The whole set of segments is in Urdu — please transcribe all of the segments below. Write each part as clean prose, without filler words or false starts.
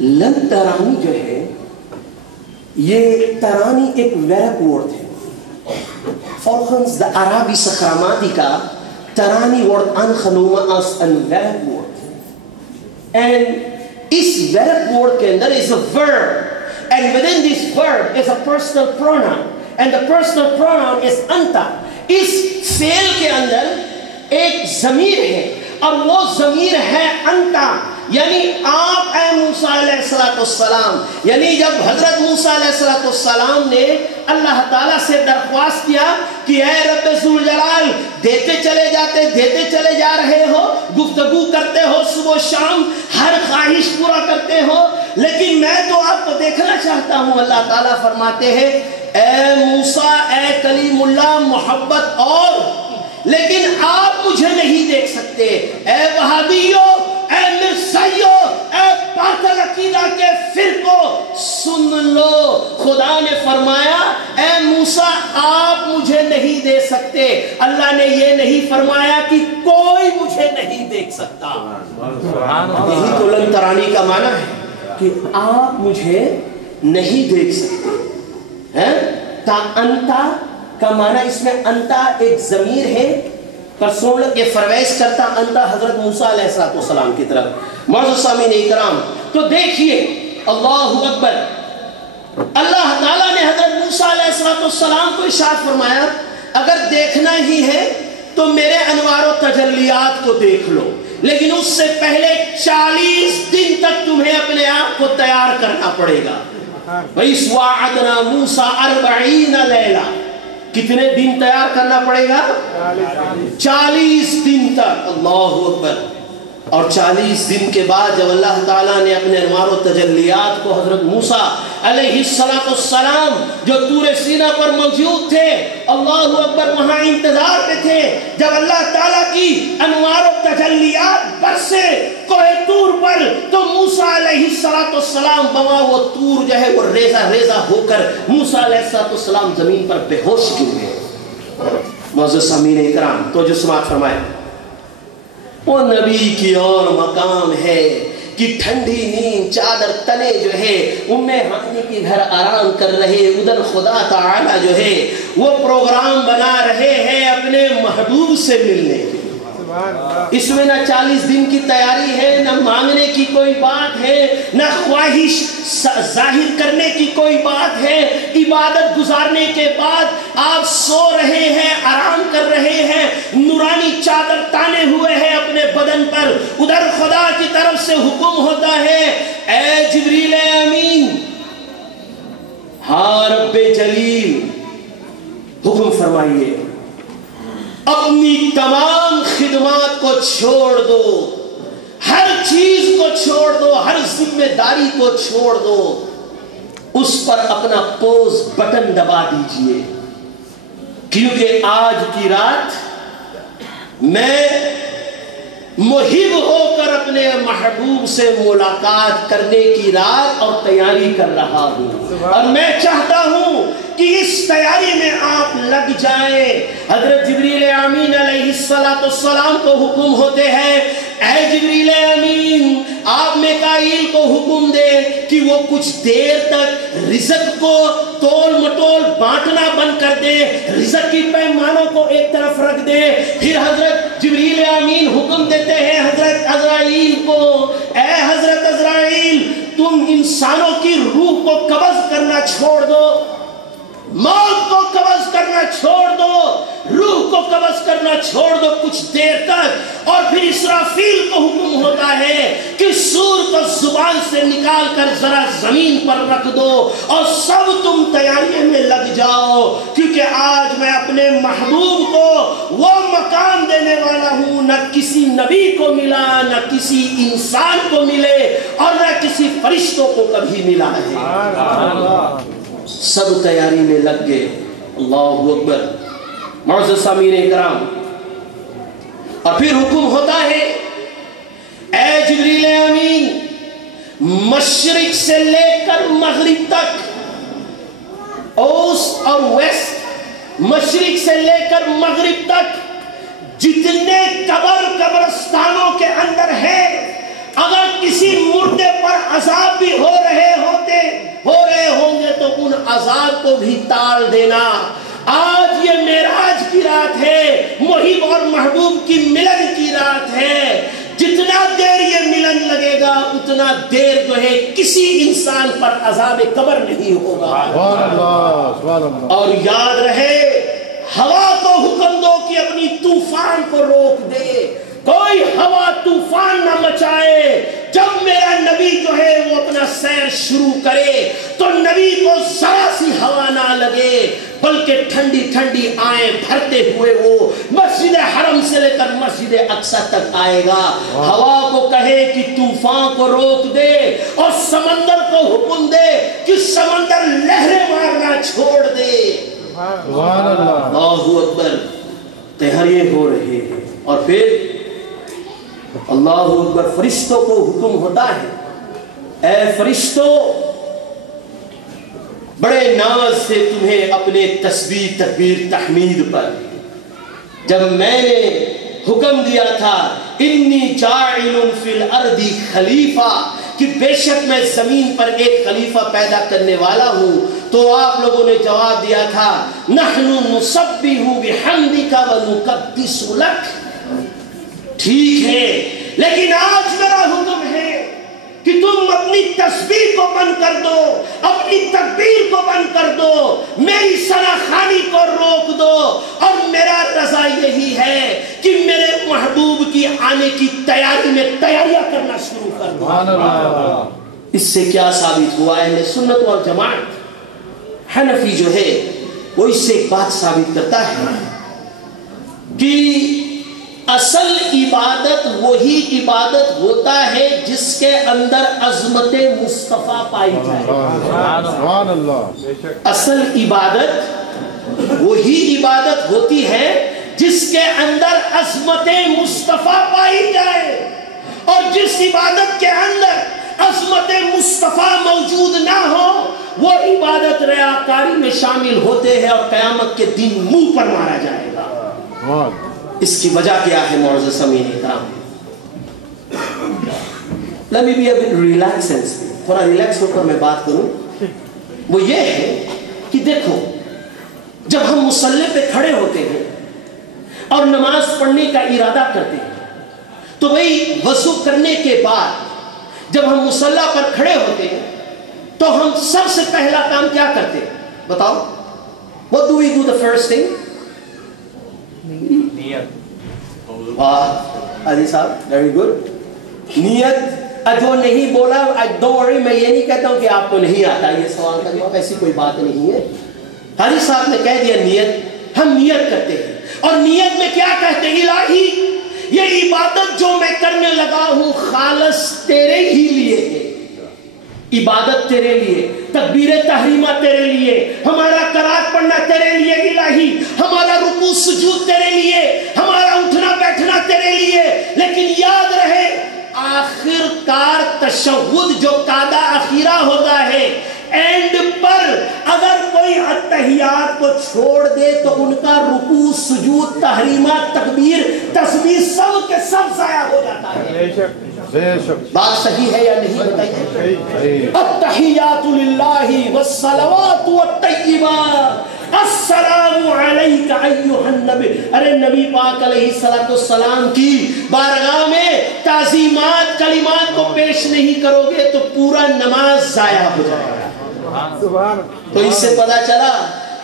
لن ترانی جو ہے یہ ترانی ایک ورب ورڈ ہے. Volgens de Arabische grammatica ترانی wordt aangenomen als een werkwoord. En is werkwoord kender is a verb. And within this verb is a personal pronoun. And the personal pronoun is anta. اس فعل کے اندر ایک ضمیر ہے اور وہ ضمیر ہے انتا. یعنی آپ اے موسیٰ علیہ السلام، یعنی جب حضرت موسیٰ علیہ السلام نے اللہ تعالیٰ سے درخواست کیا کہ اے رب ذوالجلال دیتے چلے جا رہے ہو، گفتگو کرتے ہو صبح و شام، ہر خواہش پورا کرتے ہو، لیکن میں تو آپ کو دیکھنا چاہتا ہوں. اللہ تعالیٰ فرماتے ہیں اے موسیٰ اے کلیم اللہ محبت اور، لیکن آپ مجھے نہیں دیکھ سکتے. اے وہابیوں، اے مرزائیوں، اے باطل عقیدہ کے فرقوں، سن لو، خدا نے فرمایا اے موسیٰ آپ مجھے نہیں دیکھ سکتے. اللہ نے یہ نہیں فرمایا کہ کوئی مجھے نہیں دیکھ سکتا. یہی تو لن ترانی کا معنی ہے کہ آپ مجھے نہیں دیکھ سکتے. تا انتا کا معنی اس میں انتا ایک ضمیر ہے، پرسونل کے فرویس کرتا انتا حضرت موسیٰ علیہ السلام کی طرف. معزز سامعین اکرام، تو دیکھیے اللہ اکبر، اللہ تعالیٰ نے حضرت موسیٰ علیہ السلام کو ارشاد فرمایا اگر دیکھنا ہی ہے تو میرے انوار و تجلیات کو دیکھ لو، لیکن اس سے پہلے 40 دن تک تمہیں اپنے آپ کو تیار کرنا پڑے گا. وَإِذْ وَعَدْنَا مُوسَىٰ 40 لَيْلَةً، کتنے دن تیار کرنا پڑے گا؟ 40 دن تک. اللہ اکبر. اور 40 دن کے بعد جب اللہ تعالیٰ نے اپنے انوار و تجلیات کو حضرت موسیٰ علیہ السلام جو طور سینا پر موجود تھے، اللہ اکبر، وہاں انتظار پہ تھے، جب اللہ تعالیٰ کی انوار و تجلیات برسے کوہ طور پر، تو موسیٰ علیہ السلام بوا وہ طور جو ہے وہ ریزہ ریزہ ہو کر موسیٰ علیہ السلام زمین پر بے ہوش گرے. معزز سامعین اکرام، تو جو سماعت فرمائے، وہ نبی کی اور مقام ہے کہ ٹھنڈی نیند چادر تلے جو ہے امّ ہانی کی گھر آرام کر رہے، ادھر خدا تعالی جو ہے وہ پروگرام بنا رہے ہیں اپنے محبوب سے ملنے کے. اس میں نہ 40 دن کی تیاری ہے، نہ مانگنے کی کوئی بات ہے، نہ خواہش ظاہر کرنے کی کوئی بات ہے. عبادت گزارنے کے بعد آپ سو رہے ہیں، آرام کر رہے ہیں، نورانی چادر تانے ہوئے ہیں اپنے بدن پر. ادھر خدا کی طرف سے حکم ہوتا ہے اے جبریل امین، ہاں رب جلیل حکم فرمائیے، اپنی تمام خدمات کو چھوڑ دو، ہر چیز کو چھوڑ دو، ہر ذمہ داری کو چھوڑ دو، اس پر اپنا پوز بٹن دبا دیجئے، کیونکہ آج کی رات میں محب ہو کر اپنے محبوب سے ملاقات کرنے کی رات اور تیاری کر رہا ہوں، اور میں چاہتا ہوں کہ اس تیاری میں آپ لگ جائیں. حضرت جبریل امین علیہ السلام کو حکم ہوتے ہیں اے جبریل امین، آپ میکائیل کو حکم دے کہ وہ کچھ دیر تک رزق کو تول مٹول بانٹنا بند کر دے، رزق کی پیمانوں کو ایک طرف رکھ دے. پھر حضرت جبریل امین حکم دیتے ہیں حضرت عزرائیل کو، اے حضرت عزرائیل تم انسانوں کی روح کو قبض کرنا چھوڑ دو، موت کو قبض کرنا چھوڑ دو، روح کو قبض کرنا چھوڑ دو کچھ دیر تک. اور پھر اسرافیل کو حکم ہوتا ہے کہ سور کو زبان سے نکال کر ذرا زمین پر رکھ دو، اور سب تم تیاری میں لگ جاؤ، کیونکہ آج میں اپنے محبوب کو وہ مقام دینے والا ہوں نہ کسی نبی کو ملا، نہ کسی انسان کو ملے، اور نہ کسی فرشتوں کو کبھی ملا ہے. سب تیاری میں لگ گئے. اللہ اکبر. معزز سامعین اکرام، اور پھر حکم ہوتا ہے اے جبریل امین، مشرق سے لے کر مغرب تک، اوسط اور ویسٹ، مشرق سے لے کر مغرب تک جتنے قبرستانوں کے اندر ہے، اگر کسی مردے پر عذاب بھی کو بھی ٹال دینا۔ آج یہ معراج کی رات ہے، محب اور محبوب کی ملن کی رات ہے۔ جتنا دیر یہ ملن لگے گا اتنا دیر جو ہے کسی انسان پر عذاب قبر نہیں ہوگا۔ اور یاد رہے، ہوا کو حکم دو کہ اپنی طوفان کو روک دے، کوئی ہوا طوفان نہ مچائے۔ جب میرا نبی جو ہے وہ اپنا سیر شروع کرے تو نبی کو ذرا سی ہوا نہ لگے، بلکہ ٹھنڈی ٹھنڈی آئیں بھرتے ہوئے وہ مسجد حرم سے لے کر مسجد اقصی تک آئے گا۔ ہوا کو کہے کہ طوفان کو روک دے، اور سمندر کو حکم دے کہ سمندر لہریں مارنا چھوڑ دے۔ اللہ اکبر، تحریے ہو رہے ہیں۔ اور پھر اللہ اکبر، فرشتوں کو حکم ہوتا ہے، اے فرشتوں، بڑے ناز سے تمہیں اپنے تسبیح تکبیر تحمید پر جب میں نے حکم دیا تھا انی جاعل فی الارض خلیفہ، کہ بے شک میں زمین پر ایک خلیفہ پیدا کرنے والا ہوں، تو آپ لوگوں نے جواب دیا تھا نحن نسبح بحمدک ونقدس لک۔ ٹھیک ہے، لیکن آج میرا حکم ہے کہ تم اپنی تسبیح کو بند کر دو، اپنی تکبیر کو بند کر دو، میری ثناخوانی کو روک دو، اور میرا رضا یہی ہے کہ میرے محبوب کی آنے کی تیاری میں تیاریاں کرنا شروع کر دو۔ اس سے کیا ثابت ہوا؟ اہل سنت والجماعت حنفی جو ہے وہ اس سے ایک بات ثابت کرتا ہے کہ اصل عبادت وہی عبادت ہوتا ہے جس کے اندر عظمت مصطفیٰ پائی جائے۔ اصل عبادت وہی عبادت ہوتی ہے جس کے اندر عظمت مصطفیٰ پائی جائے، اور جس عبادت کے اندر عظمت مصطفیٰ موجود نہ ہو وہ عبادت ریاکاری میں شامل ہوتے ہیں، اور قیامت کے دن منہ پر مارا جائے گا۔ اس کی وجہ کیا ہے معزز سامعین کرام؟ Let me be a bit relaxed، تھوڑا ریلیکس ہو کر میں بات کروں۔ وہ یہ ہے کہ دیکھو، جب ہم مصلی پہ کھڑے ہوتے ہیں اور نماز پڑھنے کا ارادہ کرتے ہیں تو بھئی وضو کرنے کے بعد جب ہم مصلی پر کھڑے ہوتے ہیں تو ہم سب سے پہلا کام کیا کرتے ہیں؟ بتاؤ، what do we do the first thing؟ علی صاحب ویری گڈ، نیت۔ جو نہیں بولا ڈونٹ ورری، میں یہ نہیں کہتا ہوں کہ آپ کو نہیں آتا یہ سوال کا جواب، ایسی کوئی بات نہیں ہے۔ حاجی صاحب نے کہہ دیا نیت، ہم نیت کرتے ہیں، اور نیت میں کیا کہتے ہیں؟ الہی یہ عبادت جو میں کرنے لگا ہوں خالص تیرے ہی لیے ہے، عبادت تیرے لیے، تکبیر تحریمہ تیرے لیے، ہمارا قرات پڑھنا تیرے لیے الہی، ہمارا رکوع سجود تیرے لیے، ہمارا اٹھنا بیٹھنا تیرے لیے۔ لیکن یاد رہے، آخر کار تشہد جو قادہ اخیرہ ہوتا ہے، اینڈ پر اگر کوئی التحیات کو چھوڑ دے تو ان کا رکوع سجود تحریمہ تکبیر تسبیح سب کے سب ضائع ہو جاتا ہے۔ بات صحیح ہے یا نہیں بتائیے؟ التحیات للہ والصلوات والطیبات، السلام علیک ایھا النبی۔ ارے نبی پاک علیہ السلام کی بارگاہ میں تعظیمات کلمات کو پیش نہیں کرو گے تو پورا نماز ضائع ہو جائے گا۔ تو اس سے پتا چلا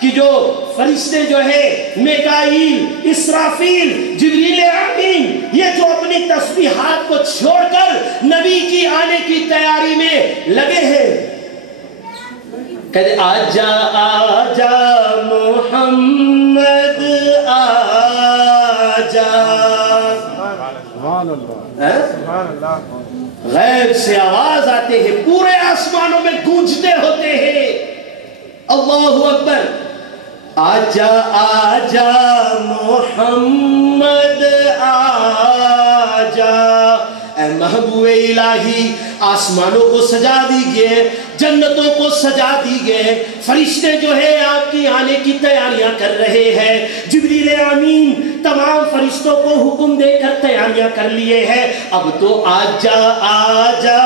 کہ جو فرشتے جو ہے میکائیل، اسرافیل، جبریل امین، یہ جو اپنی تسبیحات کو چھوڑ کر نبی کی آنے کی تیاری میں لگے ہیں، کہتے آجا آجا محمد آجا، غیب سے آواز آتے ہیں، پورے آسمانوں میں گونجتے ہوتے ہیں، اللہ اکبر، آجا آجا محمد آجا۔ اے محبوب الہی، آسمانوں کو سجا دیجئے، جنتوں کو سجا دیجئے، فرشتے جو ہے آپ کی آنے کی تیاریاں کر رہے ہیں، جبریل امین تمام فرشتوں کو حکم دے کر تیاریاں کر لیے ہیں، اب تو آجا آجا۔